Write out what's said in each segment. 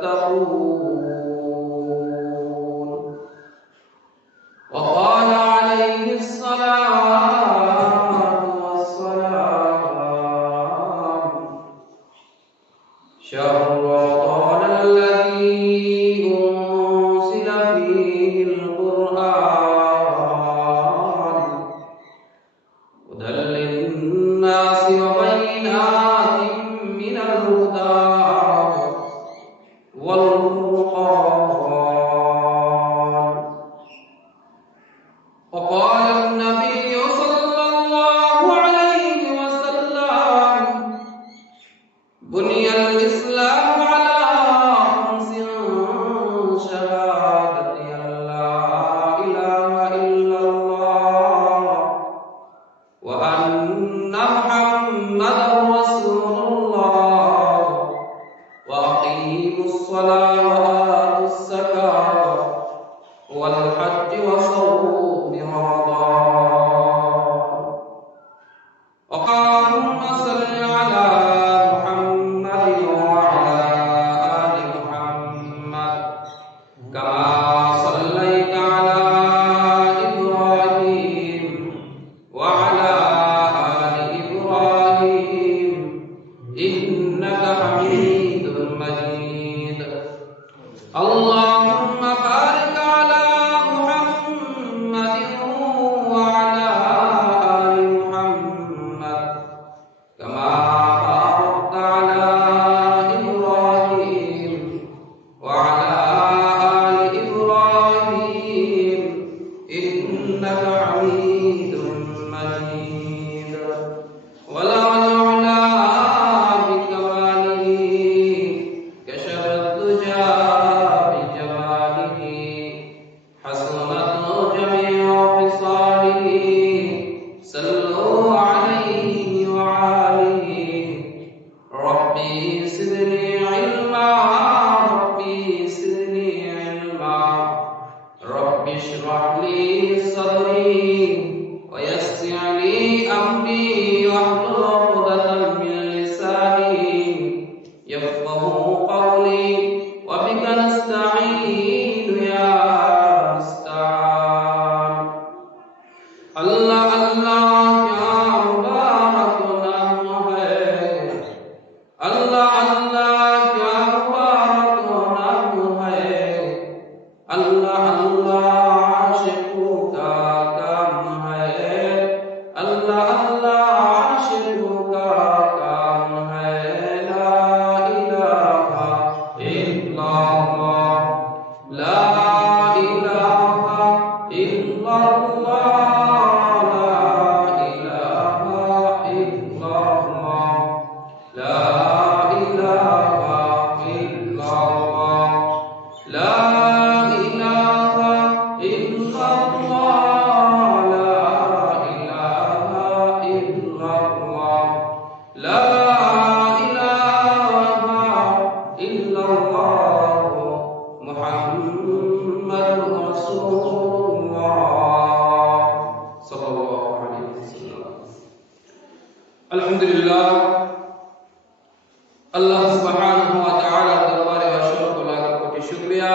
تتقون. وقال عليه الصلاة والسلام: شهر رمضان الذي أنزل فيه القرآن هدى للناس وبينات من الهدى والفرقان. وقال النبي صلى الله عليه وسلم: بني الإسلام على خمس: شهادة أن لا إله إلا الله وأن محمدا رسول الله وأقيموا الصلاة وآتوا الزكاة والحج وصوم رمضان. اللهم صل على محمد وعلى آل محمد كما صليت على إبراهيم وعلى آل إبراهيم إنك حميد مجيد. اللهم بارك على محمد وعلى آل محمد كما باركت على إبراهيم وعلى آل إبراهيم إنك حميد مجيد. ولا نعلى بكماله كشف الدجى بجماله حسنت جميع خصاله صلوا عليه وعليه. ربي زدني علما ربي زدني علما ربي اشرح لي صدري ويسر لي أمري واحلل عقدة من لساني يفقهوا قولي وبك نستعين يا مستعان. اللہ اللہ کیا مبارک نام ہے، اللہ اللہ کیا مبارک نام ہے، اللہ اللہ عاشقوں کا کام ہے، اللہ اللہ عاشقوں کا کام ہے. لا الہ الا اللہ، لا الہ الا اللہ، لا الہ الا اللہ، لا إله إلا الله، لا إله إلا الله، لا إله إلا الله، لا إله إلا الله محمد رسول الله صلى الله عليه وسلم. الحمد لله আল্লাহ সুবহানাহু ওয়া তাআলার দরবারে অসংখ্য লাখ কোটি শুকরিয়া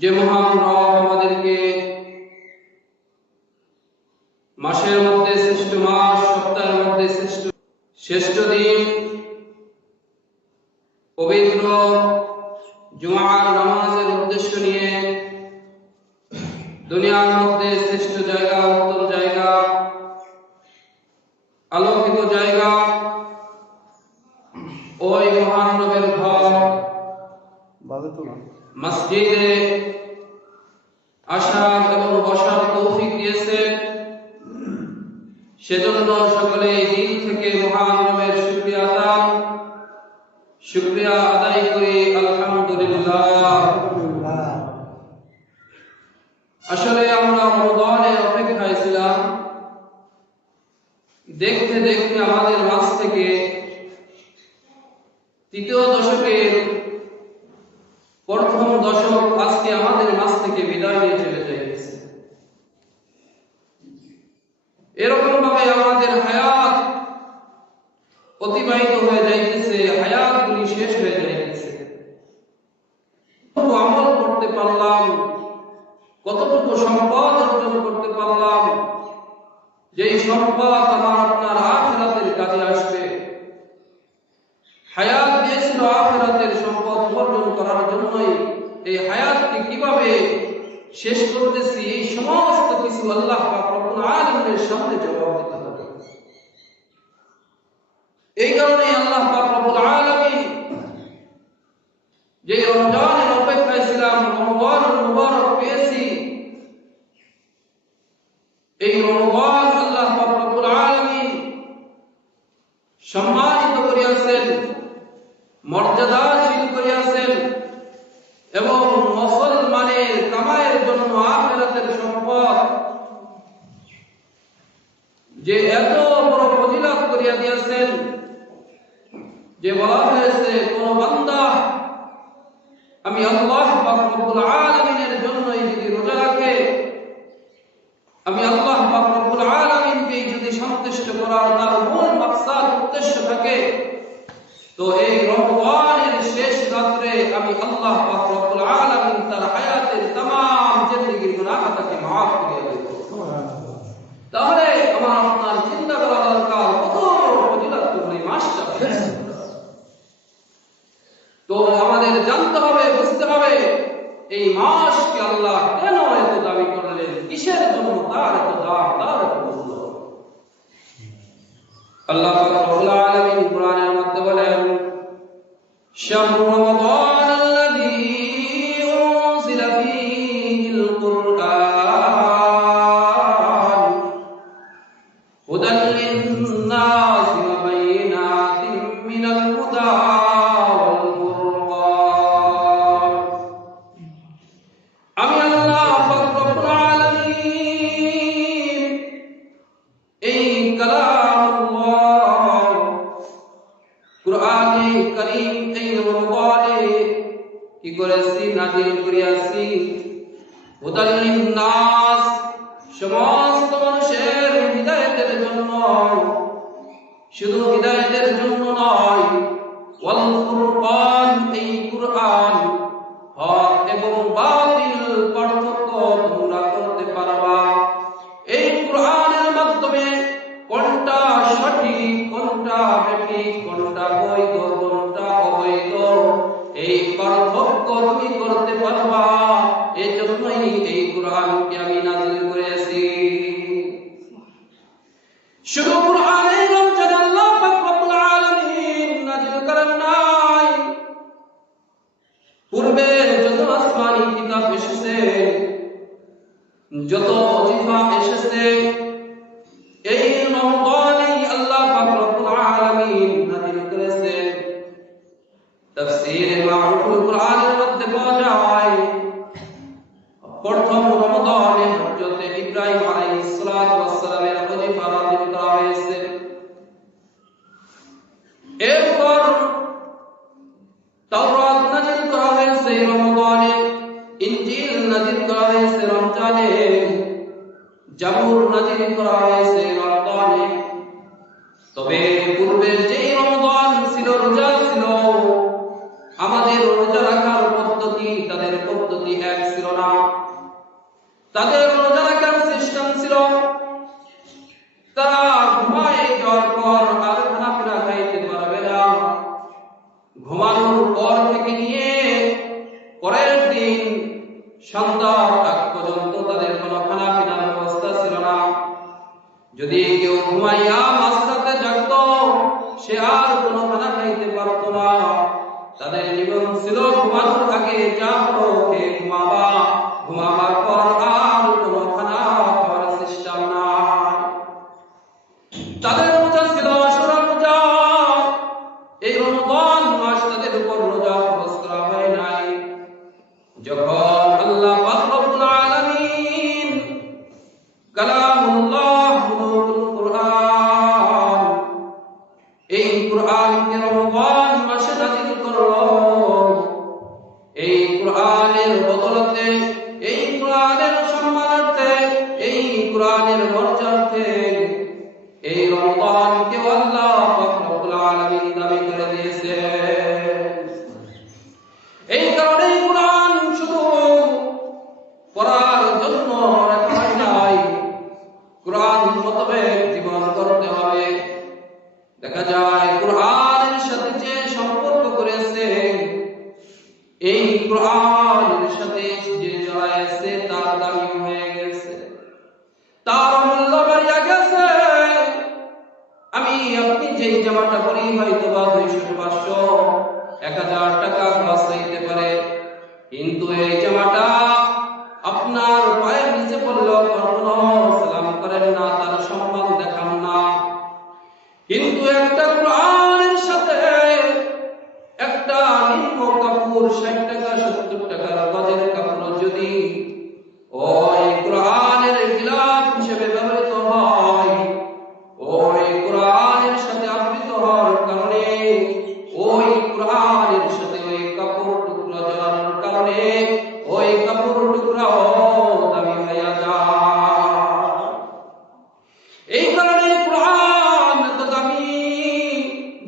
যে মহান রব আমাদেরকে মাসের মধ্যে শ্রেষ্ঠ মাস, সপ্তাহের মধ্যে শ্রেষ্ঠ দিন, পবিত্র জুমার নামাজের উদ্দেশ্য নিয়ে দুনিয়ার মধ্যে শ্রেষ্ঠ জায়গা, উত্তম জায়গা, আলোকিত জায়গা ওই মহান নবের ঘর মসজিদে আসার এবং বসার তৌফিক দিয়েছেন। সেজন্য সকলে দিল থেকে মহান নবের শুকরিয়া আদায় করি আলহামদুলিল্লাহ। আসলে আমরা রমজানের অপেক্ষায় ছিলাম, দেখতে দেখতে আমাদের মাঝ থেকে তৃতীয় দশকের প্রথম দশক আজকে আমাদের মাঝ থেকে বিদায় নিয়ে চলে যাইতেছে। এরকম ভাবে আমাদের হায়াত অতিবাহিত হয়ে যাইতেছে, হায়াতগুলি শেষ হয়ে এতটুকু সম্পদ অর্জন করতে পারলাম যেই সম্পদ আমার আপনার আখিরাতের কাজে আসবে। হায়াত দিয়েছিল আখিরাতের সম্পদ অর্জন করার জন্যই। এই হায়াতকে কিভাবে শেষ করতেছি, এই সমস্ত কিছু আল্লাহ পাক রব্বুল আলামিনের সামনে জবাব দিতে হবে। এই কারণে আল্লাহ পাক রব্বুল আলামিন যে রমজানের অপেক্ষায় ছিলাম, রমজানুল মুবারক পেয়েছি, এই রমজান আল্লাহ পাক রব্বুল আলামিন সম্মানিত করিয়াছেন, মর্যাদাশীল করিয়াছেন এবং মুসলমানের কামাইয়ের জন্য আখিরাতের সম্পদ যে এত বড় ফজিলত করিয়া দিয়েছেন যে বলা হয়েছে কোন বান্দা আমি আল্লাহ পাক রব্বুল আলামিনের জন্যই যদি রোজা রাখে, আমি আল্লাহ পাক রব্বুল আলামিনকে যদি সন্তুষ্ট করার তার মূল মাকসাদ উদ্দেশ্য থাকে, তো এই রমজানের শেষ রাত্রে আমি আল্লাহ পাক রব্বুল আলামিন তার হায়াতের तमाम জিন্দেগীর গুনাহটাকে maaf করে দেব। তাহলে আমার আপনার চিন্তা করা দরকার কত ফজিলতপূর্ণ এই মাসটা। তো আমাদের জানতে হবে, বুঝতে হবে এই মাসকে আল্লাহ কেন এত দাবি করলেন, কিসের জন্য তার এত দাম, তার এত মূল্য। আল্লাহ পাক রব্বুল আলামিন কোরআনের মধ্যে বলেন, শাহরু রমাদান আল্লাযী উনজিলা ফীহিল কুরআন হুদাল লিন-নাসি ওয়া বাইয়িনাতিন মিনাল হুদা ওয়াল ফুরকান। আমি আল্লাহ পাক রব্বুল আলামিন এই কালামুল্লাহ কুরআনে কারীম এই রমজানে কি করেছি, নাযিল করিয়াছি হুদাল লিন-নাস, সমস্ত মানুষের হিদায়াতের জন্য, শুধু হিদায়াতের জন্য নয়, ওয়াল ফুরকান এই কুরআন হক এবং বাতিল পার্থক্য তোমরা করতে পারবা। এই কুরআনের মাধ্যমে কোনটা সঠিক, কোনটা বেঠিক, কোনটা বৈধ, কোনটা অবৈধ, এই পার্থক্য তুমি করতে পারবা। এই জন্যই এই কুরআনকে আমি নাযিল করেছি। শুধু কুরআনে রমজান আল্লাহ পাক রব্বুল আলামিন নাযিল করেন নাই, পূর্বে যত আসমানি কিতাব এসেছে, যত ওজিফা এসেছে, এই রমজানেই আল্লাহ পাক রব্বুল আলামিন নাযিল করেছেন। তাফসীরে মারুফুল কুরআনের মধ্যে পাওয়া যায় প্রথম রমজানে হযরত ইব্রাহিম আলাইহিস সালাতু ওয়াস সালামের ওজিফা নাযিল করা হয়েছে। এরপর তাওরাত নাযিল করা হয়েছে রমজানে, ইনজিল নাযিল করা হয়েছে রমজানে, জাবুর নাযিল করা হয়েছে রমজানে। তবে পূর্বে যেই রমজান ছিল, রোজা ছিল, আমাদের রোজা রাখার পদ্ধতি তাদের পদ্ধতি এক ছিল না। তাদের রোজা রাখার সিস্টেম ছিল তারা ঘুমায় যাওয়ার পর আর খানাপিনা খাইতে পারবে না। ঘুমানোর পর থেকে নিয়ে পরের দিন সন্ধ্যার আগ পর্যন্ত তাদের কোনো খানাপিনার ব্যবস্থা ছিল না। যদি কেউ ঘুমাইয়া মাঝরাতে জাগতো, সে আর কোনো খানা খাইতে পারত না। তাদের জীবন ছিল ঘুমানোর আগে যা হলো খেয়ে ঘুমাবা, ঘুমাবার পর আর কোনো খানা খাওয়ার সিস্টেম নাই। তাদের রোজা ছিল আশুরার রোজা। এই রমজান মাস তাদের উপর রোজা ফরজ করা হয় নাই। যখন আল্লাহ পাক রব্বুল আলামিন কালামুল্লাহ কুরআন, এই কুরআনকে রমজান মাসে নাযিল করলো, এই কুরআনের বদলতে, এই কুরআন এই কোরআনের সাথে যে জড়াইছে তার দামি হয়ে গেছে, তার মূল্য বাড়িয়া গেছে। আমি আপনি যেই জামাটা পরি হয়তো বা 200, 500, 1000 টাকা খরচ হইতে পারে, কিন্তু এই জামাটা আপনার পায়ের নিচে পড়লেও কখনো সালাম করেন না, তার সম্মান দেখান না। কিন্তু একটা কোরআনের সাথে একটা নিম্ন কাপড় 60 টাকা 70 টাকার গজের কাপড় যদি ওই কোরআনের গিলাফ হিসেবে ব্যবহৃত হয়, ওই কোরআনের সাথে আবৃত হওয়ার কারণে, ওই কোরআনের সাথে ওই কাপড় টুকরা জড়ানোর কারণে ওই কাপড় টুকরাও দামি হইয়া যায়। এই কারণে কোরআন এত দামি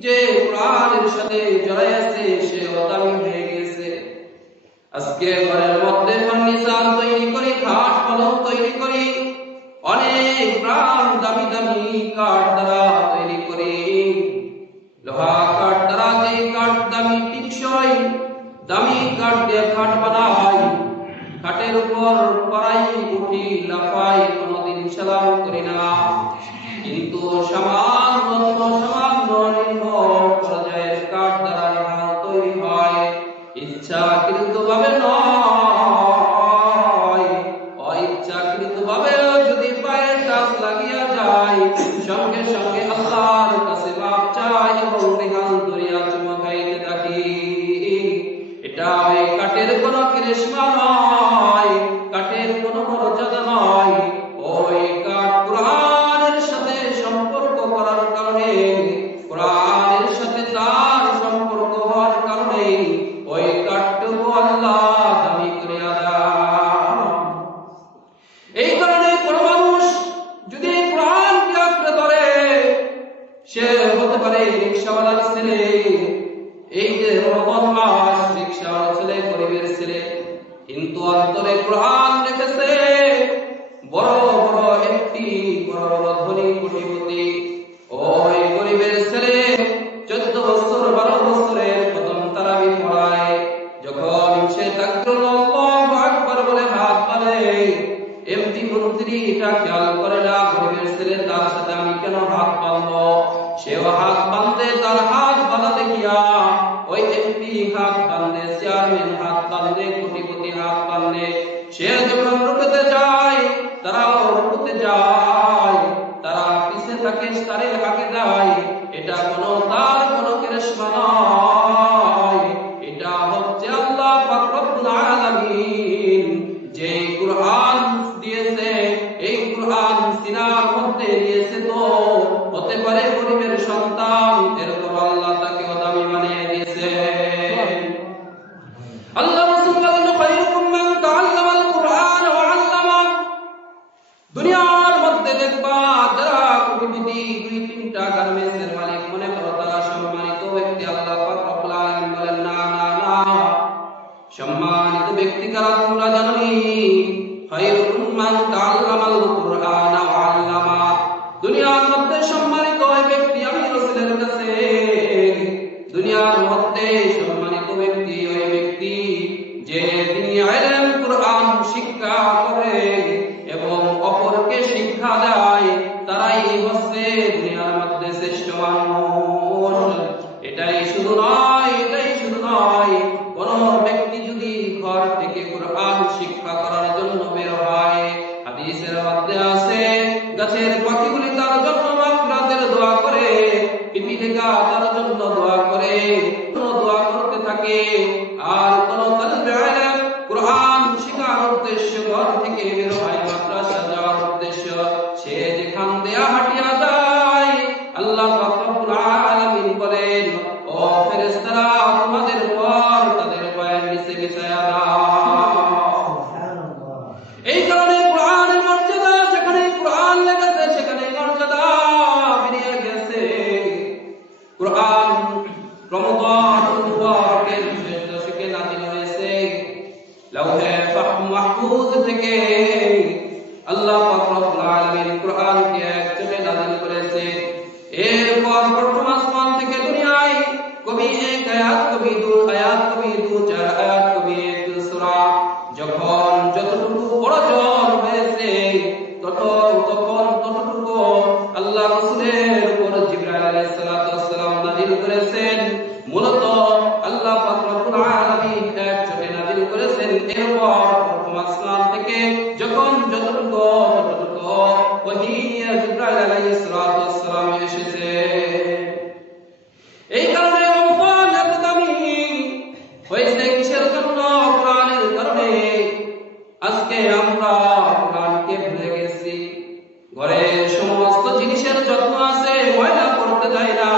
যে কোরআনের সাথে জড়াইছে সেও দামি হয়ে গেছে। আজকে ঘরের মধ্যে ফার্নিচার তৈরি করি, খাট পালং তৈরি করি, অনেক প্রাণ দামি দামি কাঠ দ্বারা তৈরি করি। লোহা কাঠ দ্বারা যে কাঠ দামি টিকসই, দামি কাঠ দিয়ে খাট বানাই, খাটের উপর পড়াই উঠি লাফাই, কোনোদিন সালাম করি না। কিন্তু সামান্য নিম্ন পর্যায়ের কাঠ দ্বারা লোহা তৈরি হয়, ইচ্ছাকৃতভাবে নয়, অইচ্ছাকৃতভাবে যদি পায়ে টাচ লাগিয়া যায়, সঙ্গে সঙ্গে আল্লাহর কাছে মাপ চাই এবং রেহান দরিয়া চুমা খাইতে থাকি। এটা ওই কাঠের কোনো কৃষ্মা নয়, কাঠের কোনো মর্যাদা নয়। ওই কাঠ কোরআনের সাথে সম্পর্ক করার কারণে, কোরআনের সাথে তার সম্পর্ক হওয়ার কারণে ওই কাঠটুকু আল্লাহ দামি করিয়া দেন। এই কারণে কোন মানুষ যদি কোরআনকে আঁকড়ে ধরে, সে হতে পারে রিকশাওয়ালার ছেলে। এই যে রমজান মাস, রিকশাওয়ালার ছেলে, গরিবের ছেলে, কিন্তু অন্তরে কোরআন রেখেছে। বড় বড় একটি বড় বড় ধনী কোটিপতি, ওই গরিবের ছেলে 14 বছর 12 বছরের প্রথম তারাবি পড়ায়, যখন সে তাকবীর আল্লাহু আকবার বলে হাত বাঁধে, এমপি মন্ত্রী এটা খেয়াল করে না গরিবের ছেলে তার সাথে আমি কেন হাত বাঁধবো। সেও হাত বাঁধে, তার হাত বাঁধা দেখিয়া ওই এমপি হাত বাঁধে, চেয়ারম্যান হাত বাঁধে, কোটিপতি হাত বাঁধে। সে যখন রুকুতে যায়, তারাও রুকুতে যায়, তারা পিছে থাকে, তারে আগে যায়। এটা তার কোনো করিশ্মা নয়, এটা হচ্ছে আল্লাহ পাক রব্বুল আলামিন যে কোরআন দিয়েছে। এই কোরআন সিনার মধ্যে দিয়েছে, তো হতে পারে গরিবের সন্তান, এরপর আল্লাহ তাকে দামি বানিয়ে দিয়েছে। আল্লাহ রাসূল বলেন, খায়রুকুম মান তাআল্লামাল কুরআন ওয়া আল্লামা। দুনিয়ার মধ্যে দেখবা যারা কোটিপতি, 2-3টা গার্মেন্টসের মালিক মনে করো তারা সম্মানিত ব্যক্তি। আল্লাহ পাক রব্বুল আলামিন বলেন, না না না, সম্মানিত ব্যক্তি কারা তোমরা জানোনি? খায়রুকুম মান তাআল্লামাল কুরআন ওয়া আল্লামা। দুনিয়ার মধ্যে সম্মানিত ওই ব্যক্তি আমি রাসূলের কাছে, দুনিয়ার মধ্যে সম্মানিত ব্যক্তি ওই ব্যক্তি যে তিনি ইলম কুরআন শিক্ষা করে এবং অপরকে শিক্ষা দেয়, তারাই হচ্ছে দুনিয়ার মধ্যে শ্রেষ্ঠ মানুষ। এটাই শুধু নয়, কোন ব্যক্তি যদি ঘর থেকে কোরআন শিক্ষা করার জন্য বের হয়, হাদিসের মধ্যে আছে গাছের পাখিগুলি তার জন্য মাগফিরাতের দোয়া করে, পিপিলিকা তার জন্য দোয়া করে, দোয়া করতে থাকে। আর কোন তালবে ইলম কোরআন শিখার উদ্দেশ্য ঘর থেকে বের হয়, মাদ্রাসা যাওয়ার উদ্দেশ্য, সে যেখান দিয়ে হাঁটিয়া যায়, আল্লাহ পাক রব্বুল আলামিন বলেন, ও ফেরেশতারা তোমাদের পর তাদের পায়ের নিচে বিছায়া দাও। এই কারণে কোরআনের মর্যাদা, যেখানে কোরআন লেগেছে সেখানে মর্যাদা বেরিয়ে গেছে। কোরআন রমজান মুবারকের শেষ দশকে নাযিল হয়েছে। লাউহে মাহফুজ থেকে আল্লাহ পাক রব্বুল আলামিন কোরআনকে একসাথে নাযিল করেছে। এরপর প্রথম আসমান থেকে দুনিয়ায় কবি 1 আয়াত, কবি 2 আয়াত, কবি 2-4 আয়াত এরপর প্রথম আসমান থেকে যখন যতটুকু ওহী জিবরাইল আলাইহিস সালাতু ওয়াস সালাম এসেছে। এই কারণে রমজান এত দামি হয়েছে কিসের জন্য? কোরআনের কারণে। আজকে আমরা কোরআনকে ভুলে গেছি। ঘরের সমস্ত জিনিসের যত্ন আছে, ময়লা করতে দেয় না।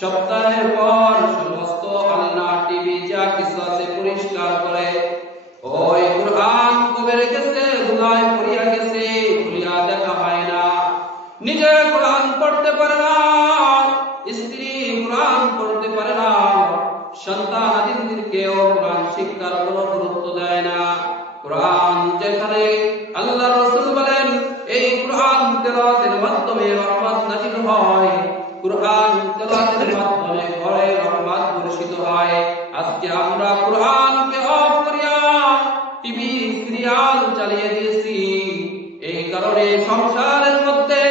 সপ্তাহের পর সমস্ত আলনা টিভি যা কিছু আছে পরিষ্কার করে। ওই কোরআন কবে রেখেছে? ধুলায় পড়িয়া গেছে, খুলিয়া দেখা হয় না। নিজে কোরআন পড়তে পারে না, স্ত্রী কোরআন পড়তে পারে না, সন্তান আদিদেরকেও কোরআন শিক্ষার কোনো গুরুত্ব দেয় না। কোরআন যেখানে আল্লাহ রাসূল বলেন এই কোরআন তেলাওয়াতের মাধ্যমে রহমত নাযিল হয়, কোরআন তেলাওয়াতের মাধ্যমে ঘরে রহমত বর্ষিত হয়। আজকে আমরা কোরআনকে অফ করিয়া টিভি সিরিয়াল চালিয়ে দিয়েছি। এই কারণে সংসারের মধ্যে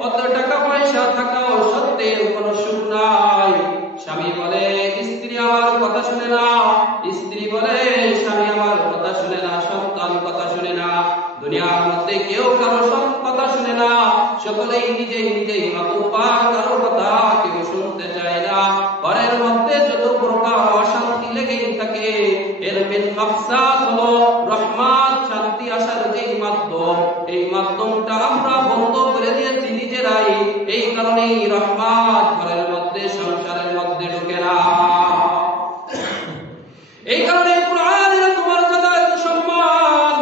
কত টাকা পয়সা থাকাও সত্ত্বেও কোনো সুখ নাই। স্বামী বলে স্ত্রী আমার কথা শুনে না, স্ত্রী বলে স্বামী আমার কথা শুনে না, সন্তান কথা শুনে না। দুনিয়ার মধ্যে কেউ কারো কথা শুনে না, সকলেই নিজেই মাতুব্বা, কারো কথা কেউ শুনতে চায় না। ঘরের মধ্যে যত প্রকার অশান্তি লেগেই থাকে, এর মেন মাকসাদ হলো রহমত, শান্তি আসার যেই মাধ্যম, এই মাধ্যমটা আমরা বন্ধ করে দিয়েছি নিজেরাই। এই কারণেই রহমত ঘরের মধ্যে, সংসারের মধ্যে ঢোকে না। এই কারণে কোরআনের তোমার যত সম্মান,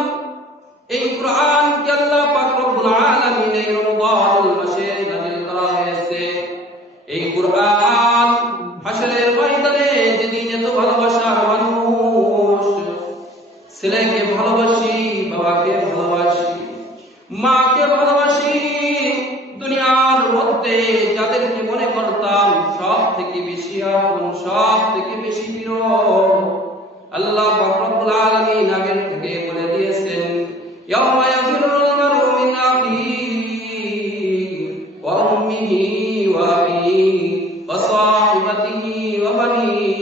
এই কোরআনকে আল্লাহ পাক রব্বুল আলামিন এই রমজানুল মাসে নাযিল করা হয়েছে। এই কোরআন হাশরের ময়দানে যেদিন এত ভালোবাসার মানুষ, ছেলেকে ভালোবাসি, বাবাকে ভালোবাসি, মাকে ভালোবাসি, দুনিয়ার মধ্যে যাদেরকে মনে করতাম সব থেকে বেশি আপন, সব থেকে বেশি প্রিয়, আল্লাহ পাক রব্বুল আলামিন আগের থেকে বলে দিয়েছেন ইয়াউমা ইয়াফিরুল মারউ মিন আখিহি ওয়া উম্মিহি ওয়া আবিহি ওয়া সাহিবাতিহি ওয়া বানিহি।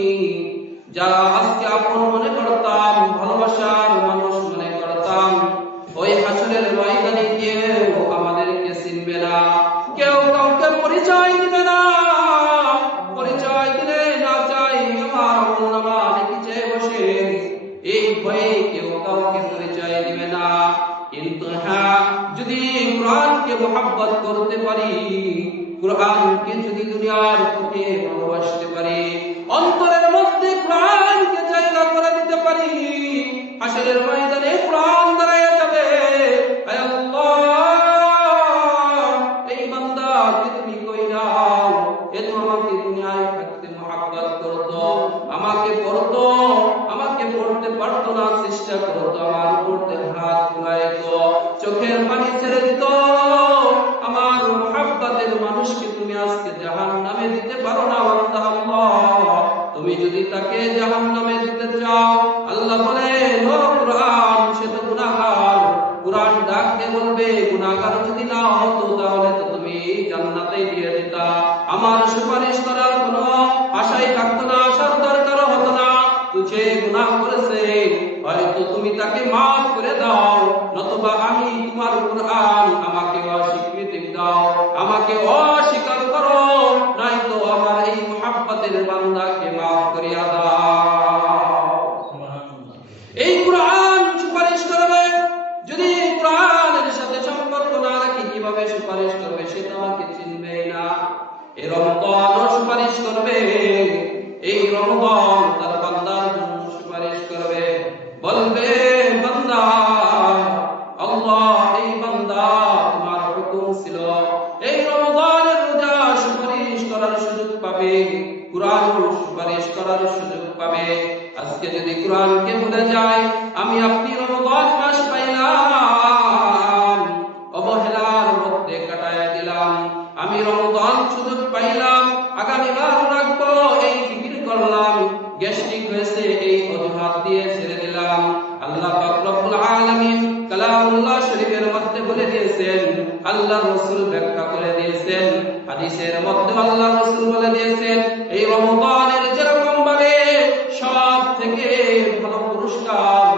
যারা আজকে আপন মনে করতাম, ভালোবাসার মানুষ মনে করতাম, ওই হাসরের ময়দানে কেউ আমাদেরকে চিনবে না, কেউ কাউকে পরিচয় দিবে না। পরিচয় দিলে না চাই আমার আমলনামা লিখে বসে, এই ভয়ে কেউ কাউকে পরিচয় দিবে না। কিন্তু হ্যাঁ, যদি কোরআনকে মুহাব্বত করতে পারি, কোরআনকে যদি দুনিয়ার বুকে ভালোবাসতে পারি, অন্তরের মধ্যে কোরআনকে জায়গা করে দিতে পারি, হাসরের ময়দানে কোরআন দাঁড়ায় যাবে, আয় আল্লাহ এই বান্দাকে তুমি কই দাও, এ তো আমাকে দুনিয়ায় থাকতে মুহাব্বত করতো, আমাকে পড়তো, আমাকে পড়তে পারতো না, চেষ্টা করতো আমার পড়তে হাত বুলাইতো, চোখের পানি ছেড়ে দিত। আমার মুহাব্বতের মানুষকে তুমি আজকে জাহান্নামে দিতে পারো না বান্দা। আল্লাহ তুমি যদি তাকে জাহান্নামে দিতে চাও, আল্লাহ বলে নো কোরআন সে তো গুনাহগার, কোরআন ডাকতে বলবে গুনাহগার যদি না হতো তাহলে তো তুমি জান্নাতে দিয়ে দিতা, আমার সুপারিশ করার কোনো আশাই থাকতো না, আশার দরকারও হতো না। তুই গুনাহ করেছে, হয়তো তুমি তাকে মাফ করে দাও, নতুবা আমি তোমার কোরআন আমাকে অস্বীকৃতি দাও, আমাকে অস্বীকার করো, নয়তো আমার এই মুহাব্বতের বান্দাকে মাফ করিয়া দাও। এই কোরআন সুপারিশ করবে। যদি কোরআনের সাথে সম্পর্ক না রাখি কিভাবে সুপারিশ করবে? সে তো আমাকে চিনবে না। এই রমজানও সুপারিশ করবে, এই রমজান তার বান্দার জন্য সুপারিশ করবে, বলবে বান্দা আল্লাহ এই বান্দা তোমার হুকুম ছিল এই রমজানের রোজা সুপারিশ করার সুযোগ পাবে, কোরআন সুপারিশ করার সুযোগ পাবে। আজকে যদি কোরআনকে ভুলে যায়, আমি আপনি রমজান মাস পাইলাম, অবহেলার মধ্যে কাটায় দিলাম, আমি রমজান সুযোগ পাইলাম, আগামীবার রাখবো এই ফিকির করলাম, গ্যাস্ট্রিক হয়েছে এই অজুহাত দিয়ে ছেড়ে দিলাম। আল্লাহ পাক রব্বুল আলামিন কালামুল্লাহ শরীফের মধ্যে বলে দিয়েছেন, আল্লাহ রাসূল ব্যাখ্যা করে দিয়েছেন, হাদিসের মধ্যে আল্লাহ রাসূল বলে দিয়েছেন, এই রমজানের যেরকম ভাবে সব থেকে ভালো পুরস্কার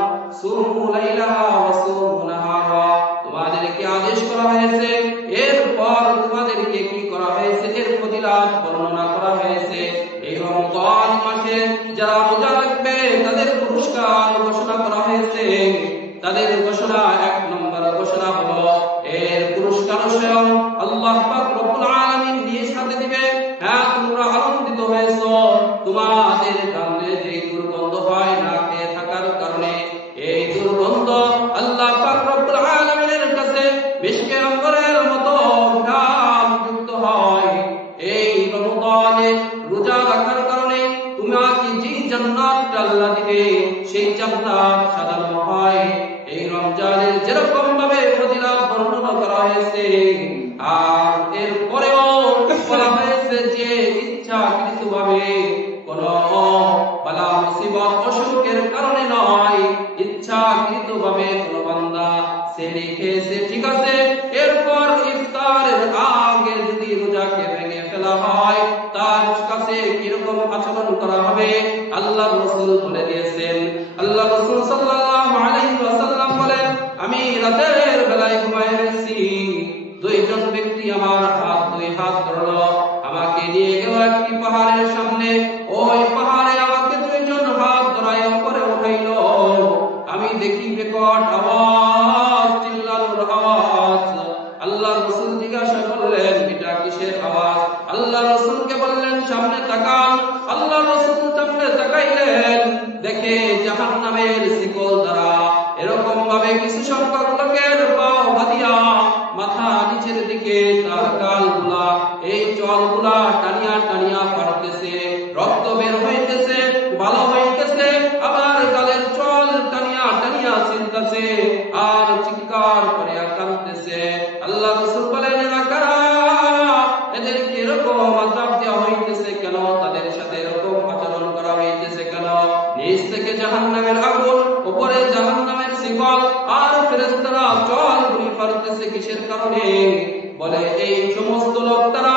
যারা রোজা রাখবে তাদের পুরস্কার ঘোষণা করা হয়েছে। তাদের ঘোষণা, এক নম্বর ঘোষণা হলো, এর পুরস্কার স্বয়ং আল্লাহ পাক রব্বুল আলামিন নিজ হাতে দিবে। হ্যাঁ, তোমরা আনন্দিত হয়েছো, তোমাদের কারণে যে দুর্গন্ধ হয় না খেয়ে থাকার কারণে, এই দুর্গন্ধ আল্লাহ পাক রব্বুল আলামিনের কাছে মিশকে অন্তরের মতো ঘ্রাণযুক্ত হয়। এই রমজানে রোজা রাখার কারণে তোমাকে যে জান্নাত আল্লাহ দিবে, সেই জান্নাত সাজানো হয়। এই রমজানের যেরকম ভাবে ফজিলত বর্ণনা করা হয়েছে, আর এর পরেও বলা হয়েছে যে ইচ্ছাকৃতভাবে কোন বালা মুসিবত অসুখের কারণে নয়, ইচ্ছাকৃতভাবে কোন বান্দা সেহরি খেয়েছে, ঠিক আছে, এরপর ইফতারের আগে যদি রোজাকে ভেঙে ফেলা হয়, তার কাছে কিরকম আচরণ করা হবে আল্লাহ রাসূল বলে দিয়েছেন। আল্লাহ রাসূল সাল্লাল্লাহু আলাইহি ওয়াসাল্লাম বলেন, আমি রাতের বেলায় ঘুমায় রয়েছি, দুইজন ব্যক্তি আমার দুই হাত ধরলো, আমাকে নিয়ে গেল একটি পাহাড়ের সামনে। ওই পাহাড়ে আমাকে দুইজন হাত ধরায় উপরে উঠাইলো। আমি দেখি বিকট আওয়াজ, চিল্লানোর আওয়াজ। আল্লাহ রাসূল জিজ্ঞাসা করলেন, এটা কিসের আওয়াজ? আল্লাহ রাসূলকে বললেন, সামনে তাকান। আল্লাহ রাসূল সামনে তাকাইলেন, দেখে জাহান্নামের শিকল দ্বারা এরকম ভাবে কিছু সংখ্যক লোকের পাও বাঁধিয়া মাথা নিচের দিকে তার গালগুলা, এই চলগুলা টানিয়া টানিয়া পারতেছে, রক্ত বের হইতেছে, ভালো হইতেছে, আবার গালের চল টানিয়া টানিয়া ছিলতেছে, আর চিৎকার করে কাঁদতেছে। আল্লাহ রাসূল বলেন, এরা কারা? এদেরকে এরকম আযাব দেওয়া হইতেছে কেন? তাদের সাথে এরকম আচরণ করা হইতেছে কেন? নিচ থেকে জাহান্নামের আগুন, উপরে জাহান্নামের শিকল, আর ফেরেশতারা চল গুলি পারতেছে কিসের কারণে? বলে, এই সমস্ত লোক তারা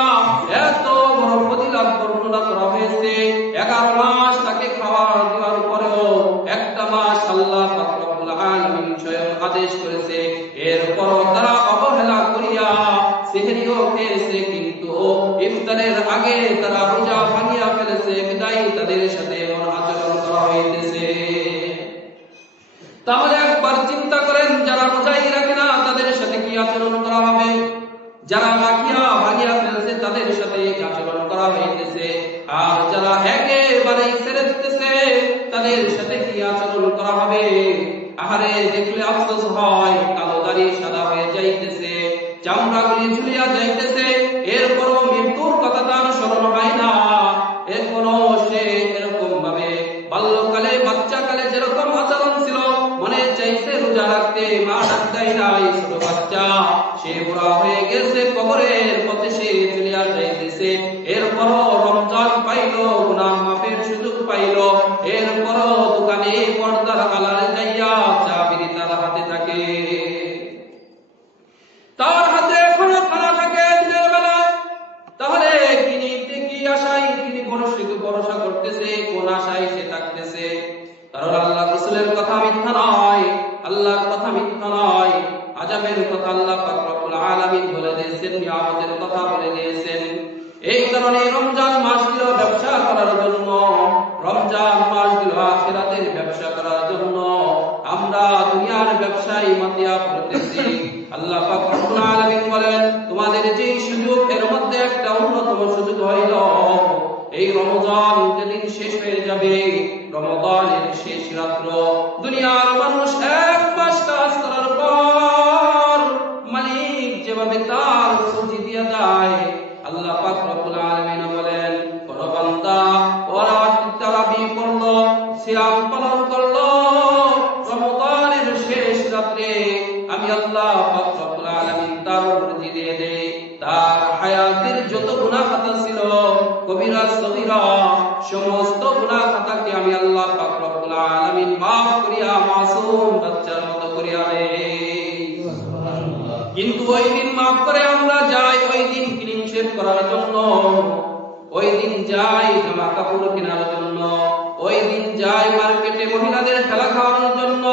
এত বড় ফজিলত বর্ণনা করা হয়েছে, 11 মাস তাকে খাবার দেওয়ার পরেও একটা মাস আল্লাহ পাক রব্বুল আলামিন স্বয়ং আদেশ করেছে, এরপরও তারা অবহেলা করিয়া সেহরিও খেয়েছে, কিন্তু ইফতারের আগে তারা রোজা ভাঙিয়া ফেলেছে, বিদায় তাদের সাথে এমন আচরণ করা হইতেছে। তাহলে একবার চিন্তা করেন, যারা রোজাই রাখে না তাদের সাথে কি আচরণ করা হবে? যারা ভাঙিয়া ফেলছে তাদের সাথে আচরণ করা হইতেছে, আর যারা একেবারেই ছেড়ে দিতেছে তাদের সাথে কি আচরণ করা হবে? আহারে, দেখলে আফসোস হয়, কালো দাড়ি সাদা হয়ে যাইতেছে, চামড়াগুলি ঝুলিয়া যাইতেছে, এরপরও মৃত্যুর কথা তার স্মরণ হয় না। এরপরও সে এরকম ভাবে বাল্যকালে, বাচ্চাকালে যেরকম আচরণ ছিল, মনে চাইছে রোজা রাখতে, মা ডাক্তাই নাই, ছোট বাচ্চা, সে বুড়া হয়ে গেছে, কবরের পথে সে চলিয়া যাইতেছে। এরপরও রমজান পাইল, গুনাহ মাফের সুযোগ পাইল, এরপরও দোকানে পর্দার আড়ালে যাইয়া চা বিড়ি তার হাতে থাকে, তার হাতে এখনো খানা থাকে দিনের বেলায়। তাহলে তিনি কি আশায় তিনি ভরসা করতেছে, কোন আশায় সে থাকতেছে? কারণ আল্লাহ রাসূলের কথা মিথ্যা নয়, আল্লাহর কথা মিথ্যা নয়, আযাবের কথা আল্লাহ পাক রব্বুল আলামিন বলে দিয়েছেন, নিয়ামতের কথা বলে দিয়েছেন। এই কারণে রমজান মাস দিল ব্যবসা করার জন্য, রমজান মাস দিল আখিরাতের ব্যবসা করার জন্য। আমরা দুনিয়ার ব্যবসায় মাতিয়া পড়তেছি। আল্লাহ পাক রব্বুল আলামিন বলেন, তোমাদের যে সুযোগ, এর মধ্যে একটা অন্যতম সুযোগ হইল এই রমজান যেদিন শেষ হয়ে যাবে, রমজানের শেষ রাত্র, দুনিয়ার মানুষ 1 মাস কাজ করার পর মালিক যেভাবে তার রুজি দিয়ে দেয়, আল্লাহ পাক রব্বুল আলামিন বলেন, কোন বান্দা ওরা তারাবি পড়লো, সিয়াম পালন করলো, রমজানের শেষ রাত্রে আমি আল্লাহ পাক রব্বুল আলামিন তার রুজি দিয়ে দেই, তার হায়াতের যত গুনাহ খাতা ছিল, কবিরা সগীরা, সমস্ত গুনাহ খাতাকে আমি আল্লাহ পাক রব্বুল আলামিন maaf করিয়া মাসুম বাচ্চার মতো করিয়া দেই। কিন্তু ওই দিন maaf করে আমরা যাই ওই দিন ক্লিন শেভ করার জন্য, ওই দিন যাই জামা কাপড় কেনার জন্য, ওই দিন যাই মার্কেটে মহিলাদের খেলা খাওয়ানোর জন্য,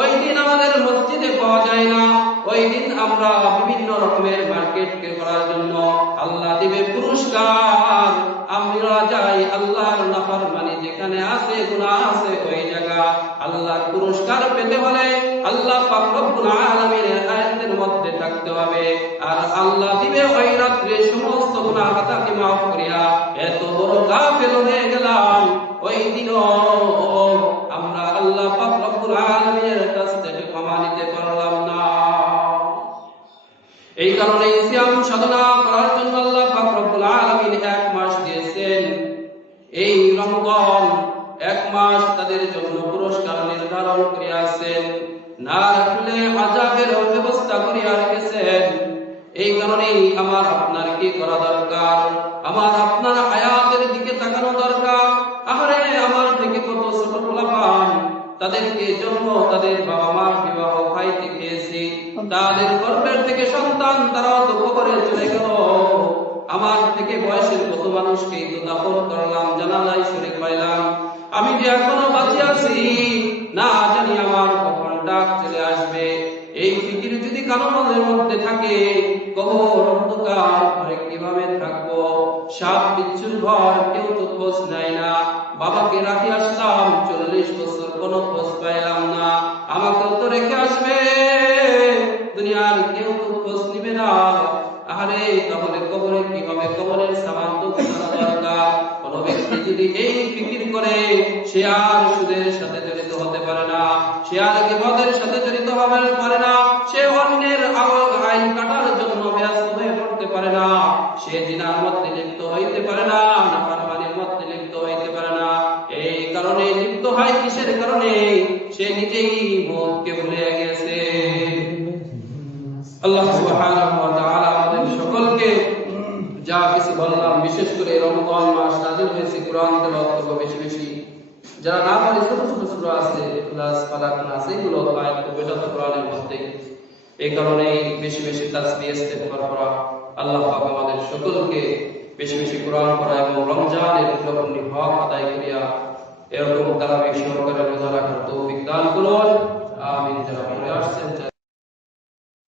ওই দিন আমাদের মসজিদে পাওয়া যায় না, ওই দিন আমরা বিভিন্ন রকমের মার্কেট করার জন্য। আল্লাহ দিবে পুরস্কার, আমরা যাই আল্লাহর নাফরমানি যেখানে যেখানে আছে গুনাহ আছে ওই জায়গা আল্লাহর পুরস্কার পেতে হলে আল্লাহ পাক রব্বুল আলামিনের আয়াতের মধ্যে থাকতে হবে। আর আল্লাহ দিবে ওই রাত্রে সমস্ত গুনাহ খাতাকে মাফ করিয়া। এত বড় গাফেল হয়ে গেলাম, ওই দিনও আমরা আল্লাহ পাক রব্বুল আলামিনের কাছ থেকে ক্ষমা নিতে পারলাম না। এই কারণে সিয়াম সাধনা করার জন্য আল্লাহ পাক রব্বুল আলামিন 1 মাস দিয়েছেন। এই রমজান 1 মাস তাদের জন্য পুরস্কার নির্ধারণ করিয়াছেন, না রাখলে আযাবের ব্যবস্থা করিয়া রেখেছেন। এই কারণেই আমার আপনার কি করা দরকার? আমার আপনার হায়াতের দিকে তাকানো দরকার। আরে আমার থেকে কত ছোট পোলাপান, তাদেরকে জন্ম তাদের বাবা মার বিবাহ খাইতে গিয়েছি, তাদের গর্ভের থেকে সন্তান তারাও তো কবরে চলে গেল। আমার থেকে বয়সের কত মানুষকে তো দাফন করলাম, জানাজায় শরীক পাইলাম। আমি যে এখনো বাঁচে আছি, না জানি আমার কখন ডাক চলে আসবে। এই ফিকির যদি কারো মনের মধ্যে থাকে, কবর অন্ধকার ঘরে কিভাবে থাকবো? সাপ বিচ্ছুর ঘর কেউ তো খোঁজ নেয় না। বাবাকে রাখি আসলাম 40 বছর, কোনো খোঁজ পাইলাম না। আমাকেও তো রেখে আসবে, দুনিয়ার কেউ তো খোঁজ নিবে না। আরে তাহলে কবরে কি হবে? কবরের সামান তো জানা দরকার। কোন ব্যক্তি যদি এই ফিকির করে, সে আর সুদের সাথে জড়িত হতে পারে না, সে আর গীবতের সাথে জড়িত হতে পারে না, সে অন্যের আইন কাটার জন্য ব্যস্ত হয়ে পড়তে পারে না, সে জিনার মধ্যে লিপ্ত হইতে পারে না, নাফরমানির মধ্যে লিপ্ত হইতে পারে না। এই কারণে লিপ্ত হয় কিসের কারণে? সে নিজেই মওতকে ভুলে গেছে। আল্লাহ সুবহানাহু ওয়া তাআলা আমাদের সকলকে যা কিছু বললাম, বিশেষ করে রমজান মাস নাযিল হয়েছে, কোরআন তেলাওয়াত করব বেশি বেশি। যারা না পারে ছোট ছোট সূরা আছে, ইখলাস, ফালাক, নাস, এগুলো আয়াত করবে, এটা তো কোরআনের মধ্যে। এই কারণে বেশি বেশি তাসবিহ ইস্তিগফার করা। আল্লাহ পাক আমাদের সকলকে বেশি বেশি কোরআন পড়া এবং রমজানের পূর্ণ হক আদায় করিয়া এরকম তারাবিহ সহকারে রোজা রাখার তৌফিক দান করুন। আমিন। যারা পড়ে আসছেন